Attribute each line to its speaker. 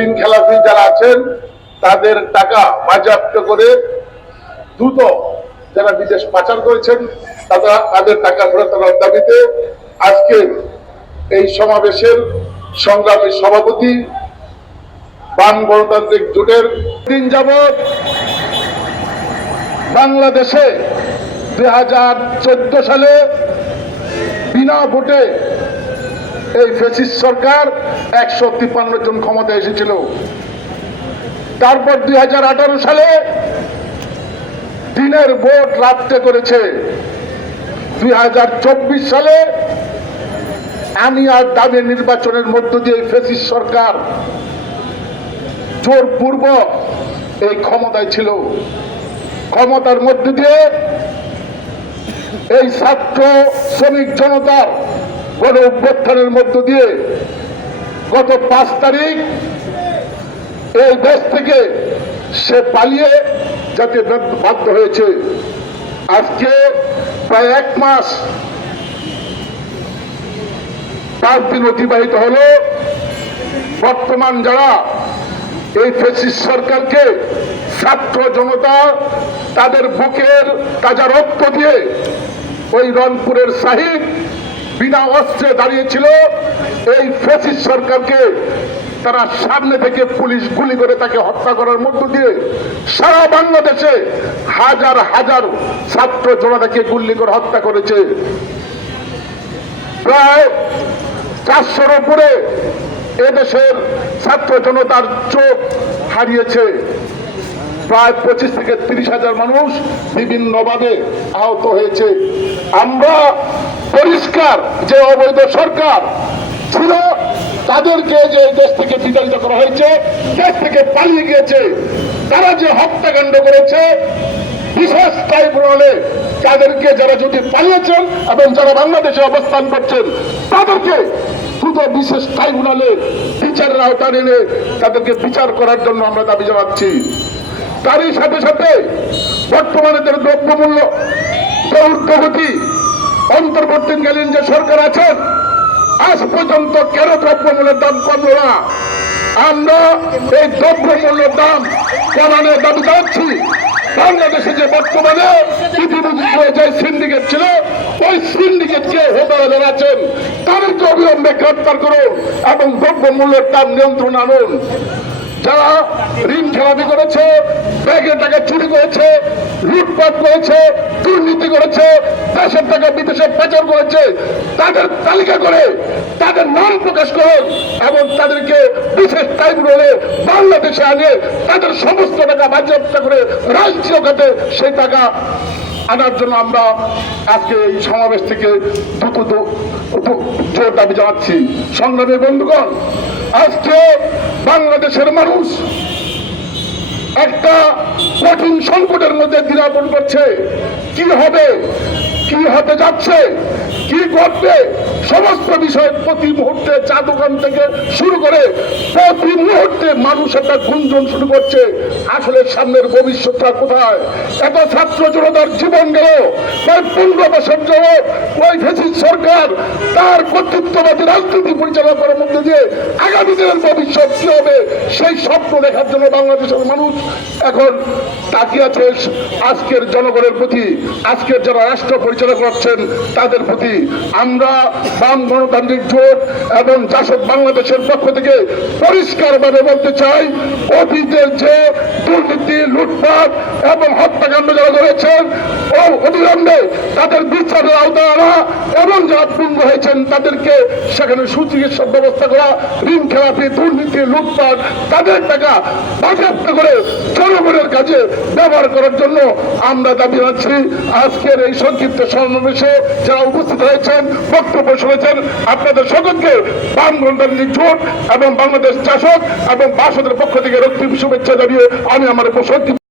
Speaker 1: ঋণ খেলাপি যারা আছেন, তাদের টাকা বাজেয়াপ্ত করে দ্রুত যারা বিদেশ পাচার করেছেন, তারা তাদের টাকা ফেরত আনার দাবিতে আজকে এই সমাবেশের সংগ্রামী সভাপতি বাম গণতান্ত্রিক জোটের দিন যাবৎ বাংলাদেশে দুই হাজার চোদ্দ সালে বিনা ভোটে এই ফেসিস সরকার একশো তিপ্পান্ন জন ক্ষমতা এসেছিল। তারপর দুই হাজার আঠারো সালে দিনের ভোট রাত্রে করেছে। দুই হাজার চব্বিশ সালে আমি আর দাবি নির্বাচনের মধ্য দিয়ে ফেসিস সরকার জোরপূর্বক এই ক্ষমতায় ছিল। ক্ষমতার মধ্য দিয়ে এই ছাত্র, শ্রমিক, জনতার গণ অভ্যুত্থানের মধ্য দিয়ে গত পাঁচ তারিখ এই দেশ থেকে সে পালিয়ে যাতে বাধ্য হয়েছে। আজকে প্রায় এক মাস পাঁচ দিন অতিবাহিত হলো। বর্তমান যারা এই ফেসিস সরকারকে ছাত্র জনতা তাদের বুকের তাজা রক্ত দিয়ে ওই রংপুরের সাহিব বিনা অস্ত্রে দাঁড়িয়েছিল। এই ফেসিস সরকারকে তারা সামনে থেকে পুলিশ গুলি করে তাকে হত্যা করার মধ্য দিয়ে সারা বাংলাদেশে হাজার হাজার ছাত্র জনতাকে গুলি করে হত্যা করেছে। প্রায় চারশোর উপরে এদেশের ছাত্র জনতার চোখ হারিয়েছে। প্রায় পঁচিশ থেকে তিরিশ হাজার মানুষ বিভিন্নভাবে আহত হয়েছে। আমরা পরিষ্কার যে অবৈধ সরকার ছিল, তাদেরকে যে দেশ থেকে বিতাড়িত করা হয়েছে, দেশ থেকে পালিয়ে গিয়েছে, তারা যে হত্যাকাণ্ড করেছে, বিশেষ ট্রাইব্যুনালে তাদেরকে যারা যদি পালিয়েছেন এবং যারা বাংলাদেশে অবস্থান করছেন, তাদেরকে দ্রুত বিশেষ ট্রাইব্যুনালে বিচারের আওতায় এনে তাদেরকে বিচার করার জন্য আমরা দাবি জানাচ্ছি। তারই সাথে সাথে বর্তমানে যে দ্রব্যমূল্য ঊর্ধ্বগতি অন্তর্বর্তীকালীন যে সরকার আছেন আজ পর্যন্ত কেন দ্রব্যমূল্যের দাম কমল না? আমরা এই দ্রব্যমূল্যের দাম কমানোর দাবি জানাচ্ছি বাংলাদেশে যে বর্তমানে পৃথিবীর যে সিন্ডিকেট ছিল, ওই সিন্ডিকেটকে হোদারা যারা আছেন তাদেরকে অবিলম্বে গ্রেপ্তার করুন এবং দ্রব্যমূল্যের দাম নিয়ন্ত্রণ আনুন। যারা ঋণ খেলাপি করেছে, ব্যাগের টাকা চুরি করেছে, লুটপাট করেছে, দুর্নীতি করেছে, দেশের টাকা বিদেশে পাচার করেছে, তাদের তালিকা করে তাদের নাম প্রকাশ করুন এবং তাদেরকে বিশেষ ট্রাইব্যুনালে বাংলাদেশে আনে তাদের সমস্ত টাকা বাজেয়াপ্ত করে রাষ্ট্রীয় খাতে সেই টাকা আনার জন্য আমরা আজকে এই সমাবেশ থেকে দ্রুত জোর দাবি জানাচ্ছি। সংগ্রামী বন্ধুগণ আজকে বাংলাদেশের মানুষ একটা কঠিন সংকটের মধ্যে দিনাপন করছে। কি হবে? কি হতে যাচ্ছে? কি ঘটবে? সমস্ত বিষয় প্রতি মুহূর্তে চা দোকান থেকে শুরু করে প্রতি মুহূর্তে মানুষ একটা গুঞ্জন শুরু করছে, আসলে সামনের ভবিষ্যৎটা কোথায়? এত ছাত্র জনতার জীবন গেল, প্রায় পনেরো বছর যাবৎ ওই ফেসিস সরকার তার কর্তৃত্ববাদী রাজনীতি পরিচালনা করার মধ্যে দিয়ে আগামী দিনের ভবিষ্যৎ কি হবে, সেই স্বপ্ন দেখার জন্য বাংলাদেশের মানুষ এখন তাকিয়ে আছে আজকের জনগণের প্রতি। আজকের যারা রাষ্ট্র পরিচালনা করছেন, তাদের প্রতি আমরা বাম গণতান্ত্রিক জোট এবং জাসদ বাংলাদেশের পক্ষ থেকে পরিষ্কারভাবে বলতে চাই অতীতের যে দুর্নীতি, লুটপাট এবং হত্যাকাণ্ড যারা করেছেন, ও অবিলম্বে তাদের বিচারের আওতায় আনা এবং যারা পূর্ণ হয়েছেন তাদেরকে সেখানে সুচিকিৎসার ব্যবস্থা করা, ঋণ খেলাপি, দুর্নীতি, লুটপাট, তাদের টাকা বাজেয়াপ্ত করে জনগণের কাজে ব্যবহার করার জন্য আমরা দাবি রাখছি আজকের এই সংক্ষিপ্ত সমাবেশে যারা উপস্থিত হয়েছেন বক্তব্য শুনেছেন, আপনাদের সকলকে বাম গণতান্ত্রিক জোট এবং বাংলাদেশ চাষক এবং বাসদের পক্ষ থেকে রক্তিম শুভেচ্ছা জানিয়ে আমি আমার উপসর্গ